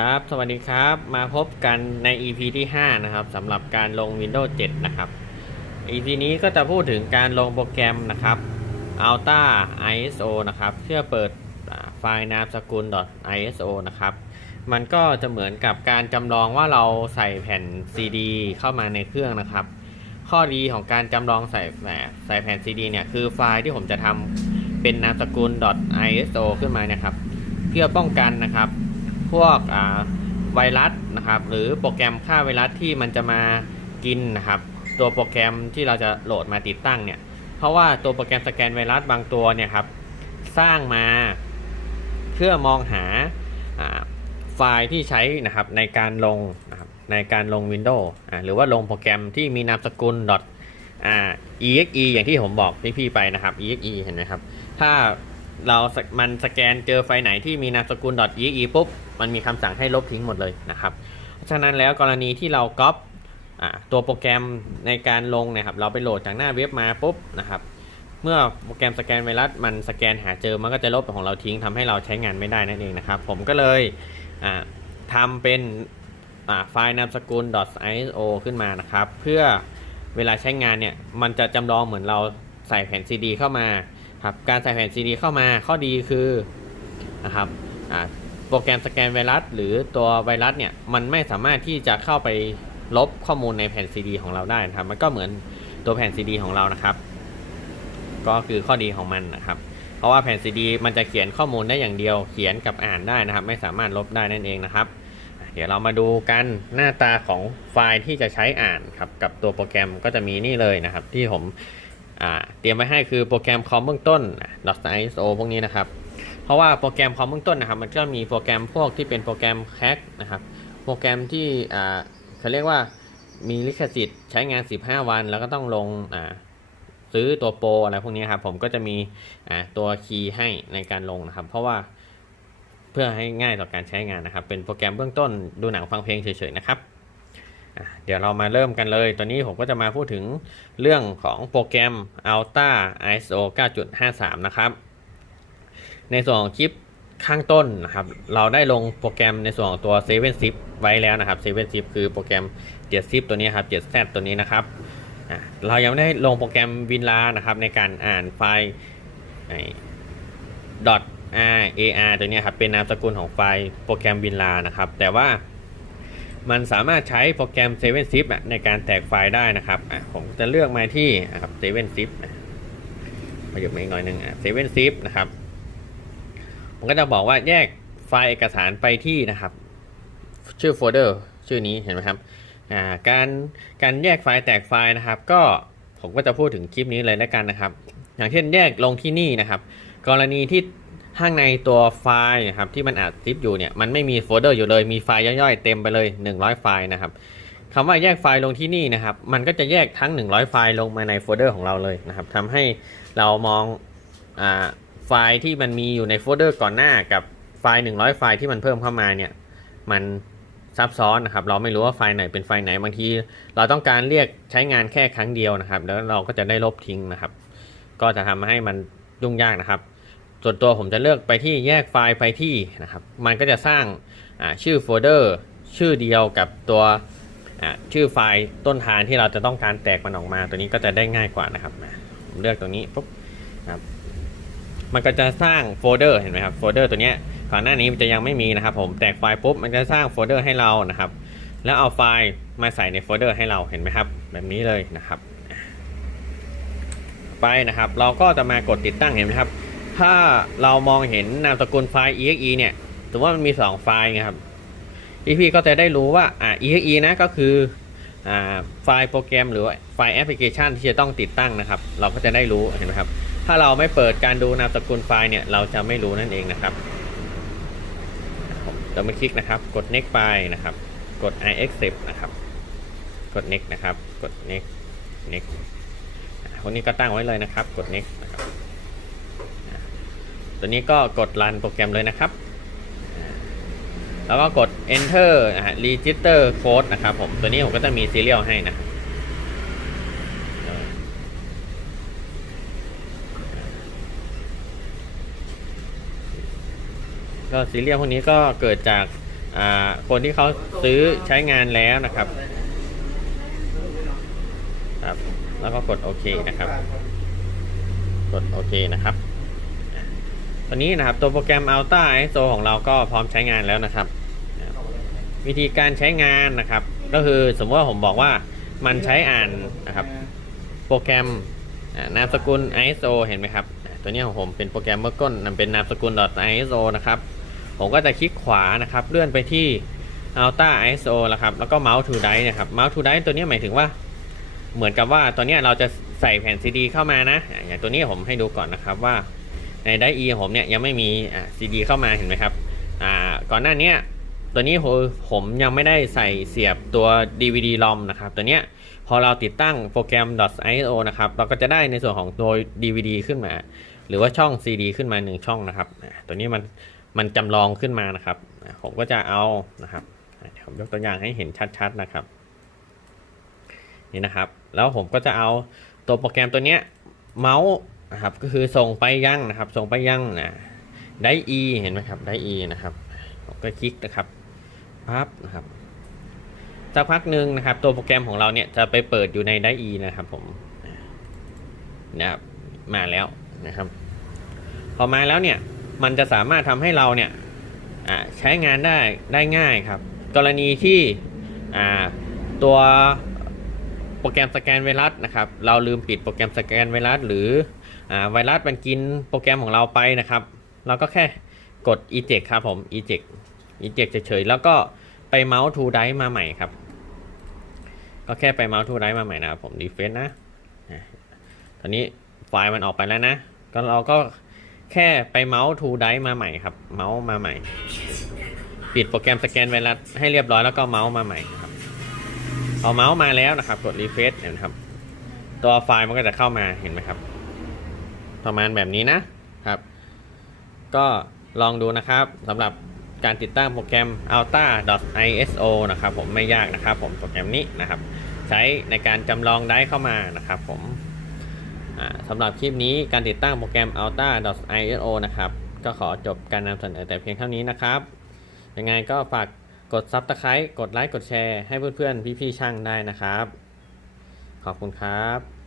ครับ สวัสดีครับ มาพบกันใน EP ที่ 5 นะครับสำหรับการลง Windows 7 นะครับ EP นี้ก็จะพูดถึงการลงโปรแกรมนะครับ Alta ISO นะครับเพื่อเปิดไฟล์นามสกุล .iso นะครับ มันก็จะเหมือนกับการจำลองว่าเราใส่แผ่น CD เข้ามาในเครื่องนะครับ ข้อดีของการจำลองใส่แหมใส่แผ่น CD เนี่ยคือไฟล์ที่ผมจะทำเป็นนามสกุล .iso ขึ้นมานะครับ เพื่อป้องกันนะครับ พวกไวรัสนะครับหรือโปรแกรมฆ่าไวรัสที่มันจะมากินนะครับตัวโปรแกรมที่เราจะโหลดมาติดตั้งเนี่ยเพราะว่าตัวโปรแกรมสแกนไวรัสบางตัวเนี่ยครับสร้างมาเพื่อมองหาไฟล์ที่ใช้นะครับในการลงนะครับในการลง Windows หรือว่าลงโปรแกรมที่มีนามสกุล exe อย่างที่ผมบอกพี่ๆไปนะครับ exe เห็นไหมครับถ้า เรามันสแกนเจอไฟล์ไหนที่มีนามสกุล .exe ปุ๊บ มันมีคำสั่งให้ลบทิ้งหมดเลยนะครับเพราะฉะนั้นแล้วกรณีที่เราก๊อปตัวโปรแกรมในการลงนะครับ เราไปโหลดจากหน้าเว็บมาปุ๊บนะครับเมื่อโปรแกรมสแกนไวรัสมันสแกนหาเจอมันก็จะลบของเราทิ้งทำให้เราใช้งานไม่ได้นั่นเองนะครับ ผมก็เลยอ่าทำเป็นไฟล์นามสกุล .iso ขึ้นมานะครับ เพื่อเวลาใช้งานเนี่ย มันจะจำลองเหมือนเราใส่แผ่น CD เข้ามา ครับการใส่แผ่น CD เข้ามาข้อดีคือนะครับโปรแกรมสแกนไวรัส หรือตัวไวรัสเนี่ยมันไม่สามารถที่จะเข้าไปลบข้อมูลในแผ่น CD ของเราได้นะครับ มันก็เหมือนตัวแผ่น CD ของเรานะครับ ก็คือข้อดีของมันนะครับ เพราะว่าแผ่น CD มันจะเขียนข้อมูลได้อย่างเดียว เขียนกับอ่านได้นะครับ ไม่สามารถลบได้นั่นเองนะครับ เดี๋ยวเรามาดูกันหน้าตาของไฟล์ที่จะใช้อ่านครับกับตัวโปรแกรมก็จะมีนี่เลยนะครับ ที่ผม เตรียมไว้ให้คือโปรแกรมคอมเบื้องต้น .iso พวกนี้นะครับ เพราะว่าโปรแกรมคอมเบื้องต้นนะครับ มันก็มีโปรแกรมพวกที่เป็นโปรแกรมแคคนะครับ โปรแกรมที่เขาเรียกว่ามีลิขสิทธิ์ใช้งาน 15 วัน แล้วก็ต้องลงซื้อตัวโปรอะไรพวกนี้ครับผมก็จะมีตัวคีย์ให้ในการลงนะครับ เพราะว่าเพื่อให้ง่ายต่อการใช้งานนะครับ เป็นโปรแกรมเบื้องต้นดูหนังฟังเพลงเฉยๆนะครับ เดี๋ยวเรามาเริ่มกันเลยตอนนี้ผมก็จะมาพูดถึงเรื่องของโปรแกรม Alta ISO 9.53 นะครับ ในส่วนของคลิปข้างต้นนะครับ เราได้ลงโปรแกรมในส่วนของตัว7 zip ไว้แล้วนะครับ7 zip คือโปรแกรม7 zip ตัวนี้ครับ7 z ตัวนี้นะครับ เรายังไม่ได้ลงโปรแกรมวินลานะครับ ในการอ่านไฟล์ r a r ตัวนี้ครับเป็นนามสกุลของไฟล์โปรแกรมวินลานะครับ แต่ว่า มันสามารถใช้โปรแกรม 7 zip อะในการแตกไฟล์ได้นะครับอะผมจะเลือกมาที่ครับ7 zip อะมาหยุดมาอีกหน่อยหนึงอะ7 zip นะครับผมก็จะบอกว่าแยกไฟล์เอกสารไปที่นะครับ ชื่อโฟลเดอร์ชื่อนี้เห็นไหมครับอ่าการการแยกไฟล์แตกไฟล์นะครับ ก็ผมก็จะพูดถึงคลิปนี้เลยแล้วกันนะครับ อย่างเช่นแยกลงที่นี่นะครับ กรณีที่ ข้างในตัวไฟล์นะครับที่มันอัดซิปอยู่เนี่ยมันไม่มีโฟลเดอร์อยู่เลยมีไฟล์ย่อยๆเต็มไปเลย 100 ไฟล์นะครับคำว่าแยกไฟล์ลงที่นี่นะครับ มันก็จะแยกทั้ง 100 ไฟล์ลงมาในโฟลเดอร์ของเราเลยนะครับทำให้เรามองอไฟล์ที่มันมีอยู่ในโฟลเดอร์ก่อนหน้ากับไฟล์ 100 ไฟล์ที่มันเพิ่มเข้ามาเนี่ยมันซับซ้อนนะครับ เราไม่รู้ว่าไฟล์ไหนเป็นไฟล์ไหนบางที เราต้องการเรียกใช้งานแค่ครั้งเดียวนะครับ แล้วเราก็จะได้ลบทิ้งนะครับ ก็จะทำให้มันยุ่งยากนะครับ ส่วนตัวผมจะเลือกไปที่แยกไฟล์ไปที่นะครับ มันก็จะสร้างชื่อโฟลเดอร์ชื่อเดียวกับตัวชื่อไฟล์ต้นทางที่เราจะต้องการแตกมันออกมา ตัวนี้ก็จะได้ง่ายกว่านะครับผมเลือกตรงนี้ปุ๊บนะครับมันก็จะสร้างโฟลเดอร์เห็นไหมครับโฟลเดอร์ตัวนี้ก่อนหน้านี้มันจะยังไม่มีนะครับ ผมแตกไฟล์ปุ๊บมันจะสร้างโฟลเดอร์ให้เรานะครับ แล้วเอาไฟล์มาใส่ในโฟลเดอร์ให้เราเห็นไหมครับ แบบนี้เลยนะครับ ไปนะครับ เราก็จะมากดติดตั้งเห็นไหมครับ ถ้าเรามองเห็นนามสกุลไฟล์ exe เนี่ยถือว่ามันมี 2 ไฟล์ไงครับพี่ๆก็จะได้รู้ว่าอ่า exe นะก็คืออ่าไฟล์โปรแกรมหรือไฟล์แอปพลิเคชันที่จะต้องติดตั้งนะครับ เราก็จะได้รู้เห็นไหมครับ ถ้าเราไม่เปิดการดูนามสกุลไฟล์เนี่ยเราจะไม่รู้นั่นเองนะครับผมดับเบิลคลิกนะครับ กด next ไปนะครับ กด i accept นะครับ กด next นะครับ กด next next อ่าคนนี้ก็ตั้งไว้เลยนะครับ กด next ตัวนี้ก็กด run โปรแกรมเลยนะครับ แล้วก็กด enter นะฮะ register code นะครับผม ตัวนี้ผมก็จะมี serial ให้นะก็ซีเรียลพวกนี้ก็เกิดจากคนที่เขาซื้อใช้งานแล้วนะครับครับ แล้วก็กดโอเคนะครับ กดโอเคนะครับ ตอนนี้นะครับตัวโปรแกรม Ultra ISO ของเราก็พร้อมใช้งานแล้วนะครับ วิธีการใช้งานนะครับ ก็คือสมมติว่าผมบอกว่ามันใช้อ่านนะครับ โปรแกรมนามสกุล ISO เห็นไหมครับ ตัวนี้ของผมเป็นโปรแกรมเมื่อก้นนเป็นนามสกุล .iso นะครับ ผมก็จะคลิกขวานะครับ เลื่อนไปที่ Ultra ISO แล้วครับ แล้วก็ Mouse to Drive นะครับ Mouse to Drive ตัวนี้หมายถึงว่า เหมือนกับว่าตัวนี้เราจะใส่แผ่นซีดีเข้ามานะ อย่างตัวนี้ผมให้ดูก่อนนะครับว่า ในไดอีของผมเนี่ยยังไม่มีอ่าซีดีเข้ามาเห็นไหมครับอ่าก่อนหน้านี้ตัวนี้ผมยังไม่ได้ใส่เสียบตัว DVD ROM นะครับตัวเนี้ยพอเราติดตั้งโปรแกรม .io นะครับเราก็จะได้ในส่วนของตัว DVD ขึ้นมา หรือว่าช่อง CD ขึ้นมาหนึ่งช่องนะครับตัวนี้มันมันจำลองขึ้นมานะครับ ผมก็จะเอานะครับผมยกตัวอย่างให้เห็นชัดๆนะครับนี่นะครับ แล้วผมก็จะเอาตัวโปรแกรมตัวเนี้ยเมาส์ นะครับ ก็คือส่งไปยังนะครับ ส่งไปยังนะไดอีเห็นไหมครับไดอีนะครับผมก็คลิกนะครับปั๊บนะครับสักพักหนึ่งนะครับ ตัวโปรแกรมของเราเนี่ยจะไปเปิดอยู่ในไดอีนะครับผมนะครับมาแล้วนะครับ พอมาแล้วเนี่ยมันจะสามารถทำให้เราเนี่ยใช้งานได้ได้ง่ายครับ กรณีที่ตัวโปรแกรมสแกนไวรัสนะครับ เราลืมปิดโปรแกรมสแกนไวรัสหรือ ไวรัสมันกินโปรแกรมของเราไปนะครับ เราก็แค่กด eject ครับผม eject eject เฉยๆแล้วก็ไป mouse to drive มาใหม่ครับ ก็แค่ไป mouse to drive มาใหม่นะครับผม refresh นะตอนนี้ไฟล์มันออกไปแล้วนะ ก็เราก็แค่ไป mouse to drive มาใหม่ครับ เมาส์มาใหม่ ปิดโปรแกรมสแกนไวรัสให้เรียบร้อยแล้วก็เมาส์มาใหม่ครับเอาเมาส์มาแล้วนะครับ กดรีเฟรชเห็นไหมครับ ตัวไฟล์มันก็จะเข้ามาเห็นไหมครับ ประมาณแบบนี้นะครับ ก็ลองดูนะครับสำหรับการติดตั้งโปรแกรม alta.iso นะครับผมไม่ยากนะครับ ผมโปรแกรมนี้นะครับ ใช้ในการจำลองได้เข้ามานะครับผมสำหรับคลิปนี้การติดตั้งโปรแกรม alta.iso นะครับ ก็ขอจบการนำเสนอแต่เพียงเท่านี้นะครับยังไงก็ฝากกด Subscribe กดไลค์กดแชร์ให้เพื่อนๆ พี่ๆช่างได้นะครับ ขอบคุณครับ